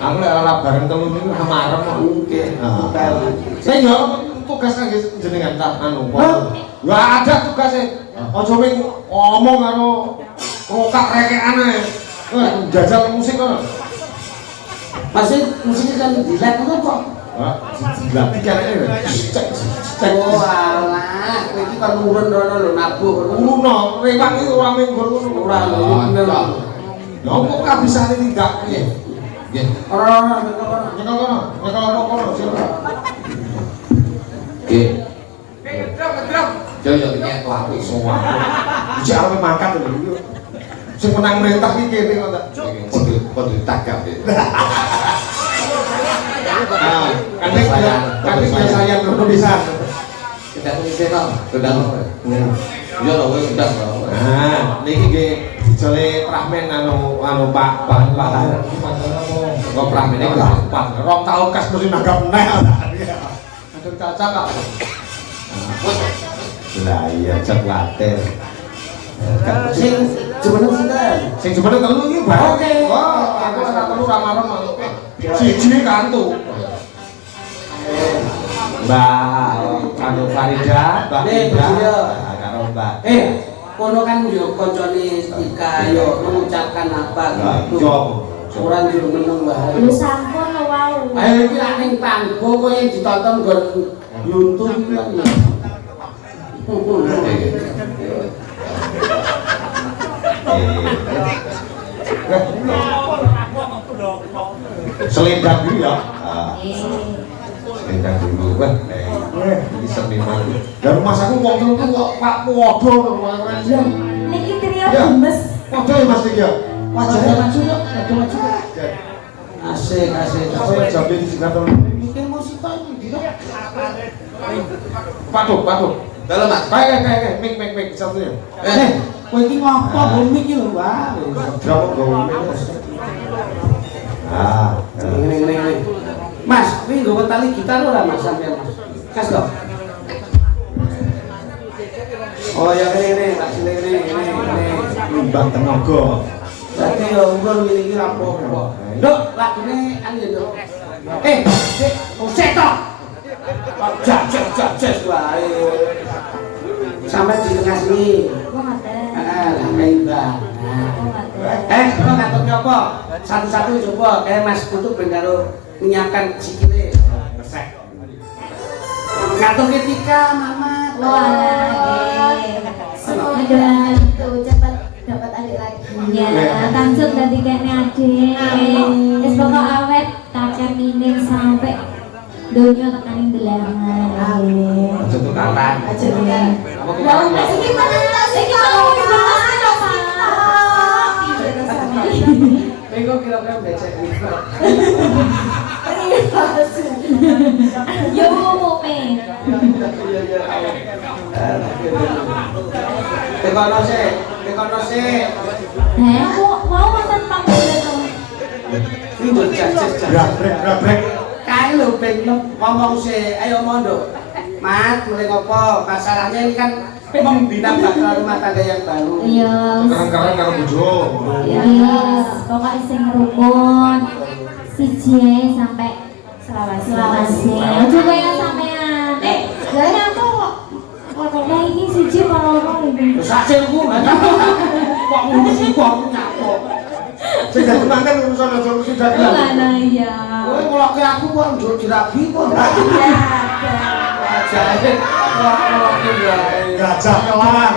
Aku lek ora bareng telu niku kemarem kok. Nggih. Sing yo tugas kangge jenengan tak anu. Ya ada tugasnya. Aja wing ngomong karo rokak rekekan ae. Jajal musik kok. Masih musiknya kan dilek kok. Wah, dilatih kan cek. Oh alah, kowe iki kon nurun rono lho nabuh. Ngono, rewang iki ora minggur ngono. Ora ngono. Lha kok kabisane tindak piye? Nggih. Ora Nyekel kono, sira. Nggih. Gedram. Yo yo nyek aku sowan. Iki arep mangkat lho. Sing menang merintah iki kene kok tak. Kudu tagap ya. Kan saya ngono bisa. Kita tulis kok, gedang. Yo lho kowe gedang. Nah, niki nggih dijole pramen anu Pak. Kok pramene gampang. 2 tahun kas mesti nanggap meneh. Aduh caca kok. Lah iya cek latir. sing jumeneng sinten? Sing jebule telu iki bareng. Oke. Wah, aku ora telu ra marem. Siji kantu. Mbak anu Farida, Mbak Ida, karo Mbak. Kono kan yo kancane Tika yo mengucapkan apa gitu. Ora jumeneng wae. Lu sampun lho wau. Ayo iki lak ning panggung kok yang ditonton nggon YouTube iki kan. Selendang dulu ya. Selendang dulu kan. Ini seniman. Dan rumah aku wong telu kok Pak Podo lho. Niki trio gemes. Podo ya Mas Dik ya. Wajahnya maju kok, maju. Asik. Apa yang jambe di sini to? Mikir musik to iki. Patuh. Dalam Mas. Kayak mik satu ya. Kowe iki ngopo bumi iki lho, Pak. Berapa gawe mik? Ah, Ngene. Mas, kuwi nggawa tali gitar ora Mas sampean Mas? Kas to. Oh ya ngene, tak sile ngene. Mbak tenaga. Dadi yo nggon ngene iki rampung. Nduk, lagune anu ya, Nduk. Sik, sik to. Jas wae. Sampai di tengah sini. Kok ngaten. Kayak Mbak. Kok ngatur apa? Satu-satu coba kayak Mas Putu ben karo menyiapkan sikile. Ngatur ketika Mama. Wah, semoga itu cepat dapat adik lagi. Ya, langsung ganti kene adik. Wis pokok awet takkan minim sampai dunia tekanin delangan. Amin. Aja tukaran. Aja ya. Mau masih gimana sih kalau Minggu kira-kira becek nih. Yo mume. Tekono sih. Mau makan panggung to. Ini jas. Brek. Kae lho ben ngomong sih. Ayo mondo. Mas, mulai ngopo? Masalahnya ini kan membina bakal rumah tangga yang baru. Iya. Keren karo bojo. Iya, pokoknya sing rukun. Siji sampai selawase. Coba ya sampean. Jadi aku kok ngomongnya ini siji kalau ini. Sasilku kok ngurus iku aku nyapa. Sing dadi manten urusan aja urusan dagelan. Mana ya. Kowe ngolokke aku kok njur dirabi kok. Ajae ngolokke wae. Gajah kelar.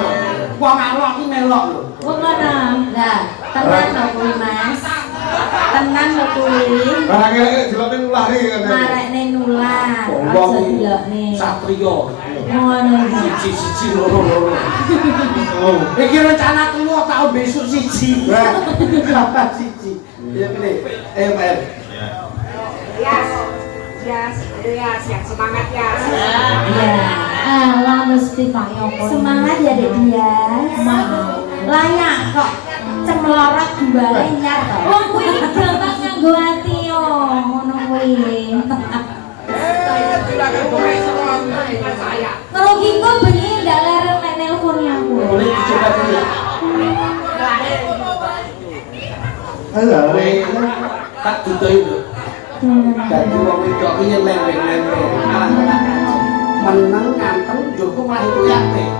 Wong ngalok iki melok lho. Wong mana? Lah, tenan lho kuwi Mas. Tenan lho kuwi. Barang elek dilokne nulari ngene. Marekne nular. Wong Aja dilokne. satriya. Ngono iki. Siji loro. Oh, iki rencana telu tahun besok siji. Berapa siji? Ya pilih. Pak. Yas, yang semangat ya. Iya. Lah mesti Pak Yoko. Semangat ya Dek Dias. Layak kok. Cemlorot dibale nyar to. Wong kuwi gampang nganggo ati yo. Ngono kuwi. Ngerugiku bengi ndak leren nek nelpon aku. Boleh dicoba dulu. Halo. Tak dudoi lho. Dadi wong wedok iki lembeng-lembeng, alang-alang aja. Meneng nganteng njoko malah itu apik.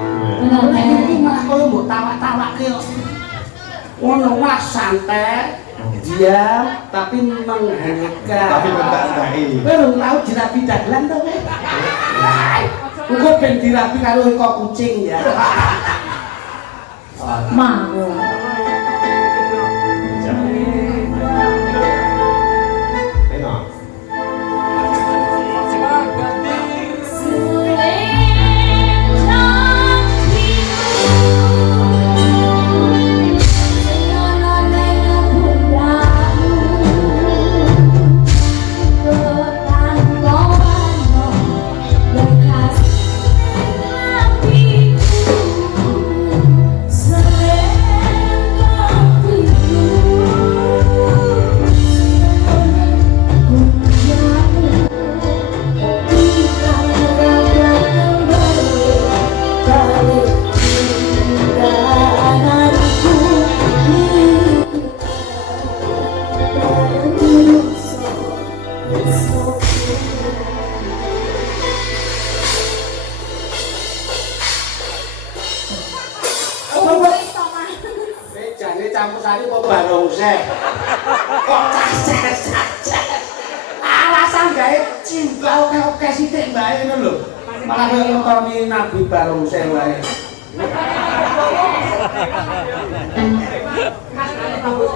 Nek iki malah koyo mbok tawak-tawakke kok. Ngono wah santai. Diam tapi mengheningkan. Tapi mentak-entaki. Kowe ora tau dirapi dagelan to kowe? Engko ben dirapi karo eko kucing ya. Mau. Enak. Jane campur-sari kok barongsai. Kok cacet-cacet. Alasan gawe cimbau oke sithik bae ngono lho. Malah koyo ngentoni Nabi barongsai wae. Oh,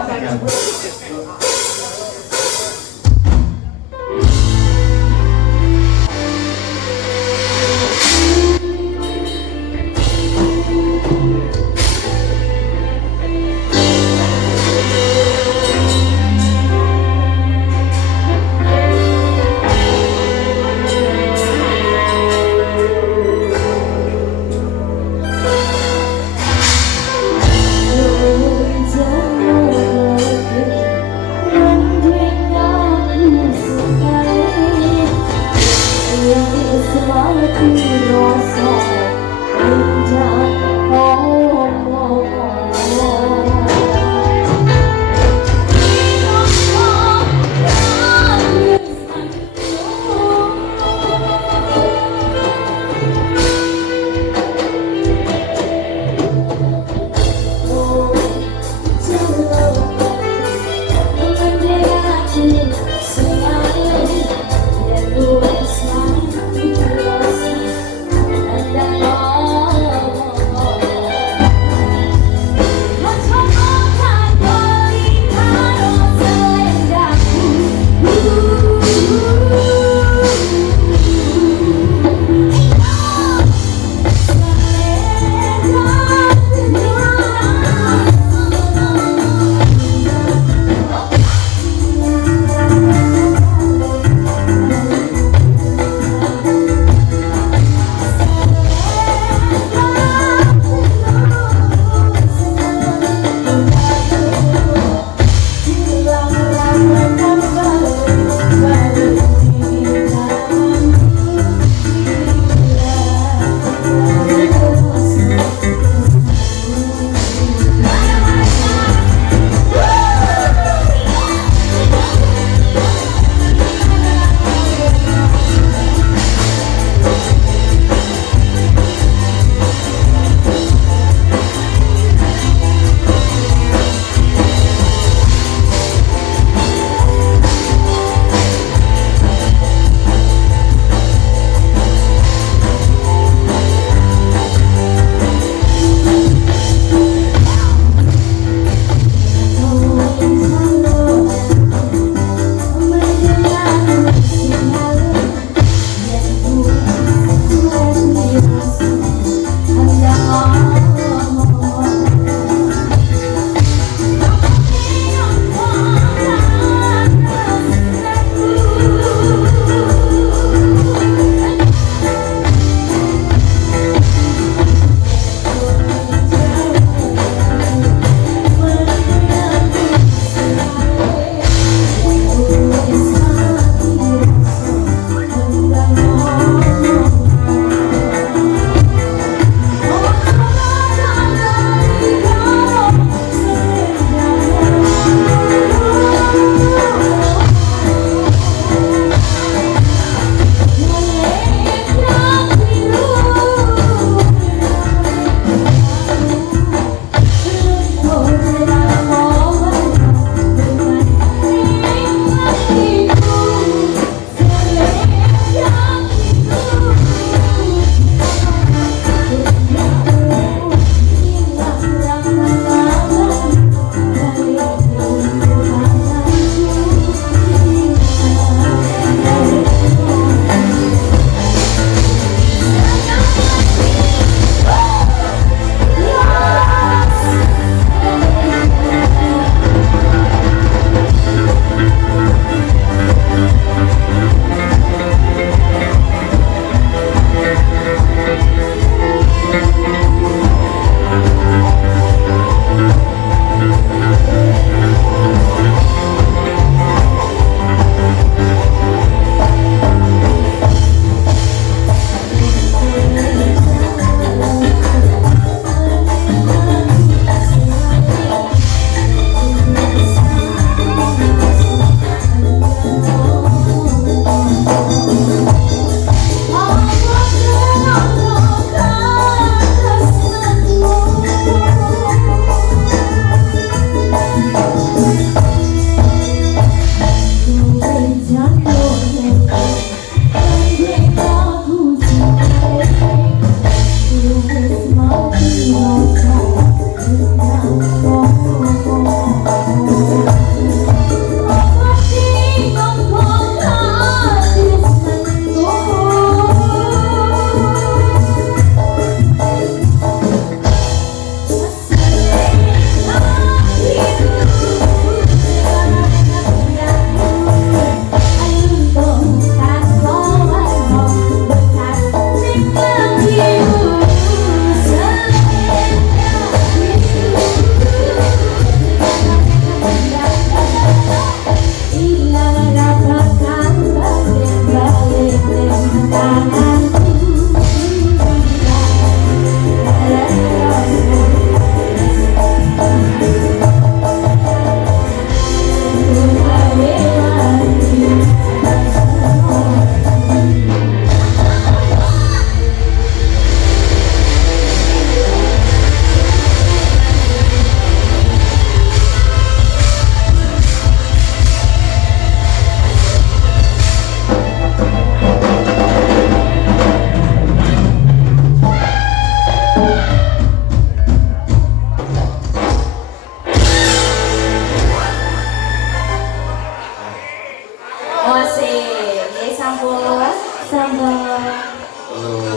Sampun. Sampun.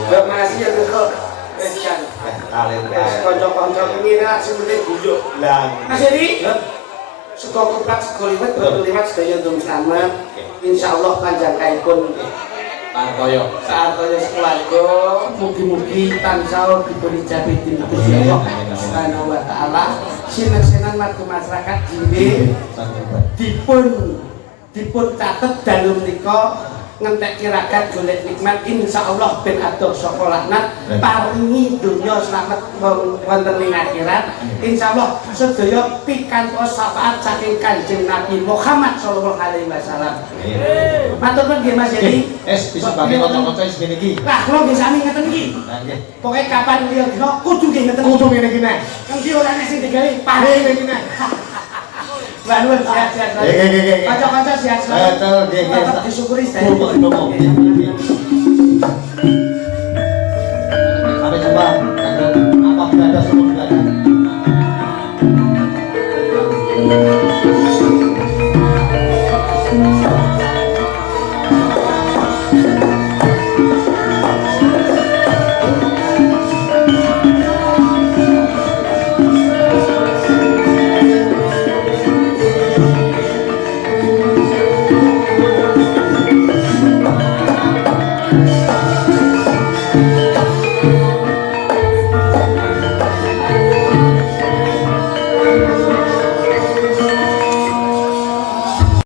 Terima kasih ya kok. Wis kan. Kalian Kanca-kanca ini lah sing penting gujuk. Lah, Mas Edi. Sego kupat, sego liwet, betul liwat sedaya ndung slamet. Insyaallah panjangkaipun Tartoyo. saatoya keluarga mugi-mugi tansah diberi jabe dening Gusti Allah Subhanahu wa taala. Sinan-sinan warga masyarakat jine dipun catet dalem menika ngentek kiragat golek nikmat insyaallah ben adoh saka laknat paringi donya slamet wonten ing akhirat insyaallah sedaya pikantos syafaat saking Kanjeng Nabi Muhammad sallallahu alaihi wasallam. Matur nuwun nggih Mas Edi. Bisa bagi kanca-kanca sing iki. Lah kula nggih sami ngeten iki. Lah nggih. Pokoke kapan liya dina kudu nggih ngeten. Kudu ngene iki nek. Endi ora nek sing digawe Pare iki nek. Mbak Nuwun sehat-sehat. Nggih. Kanca-kanca sehat selalu. Betul, nggih. Tetep disyukuri sedaya. Nggih.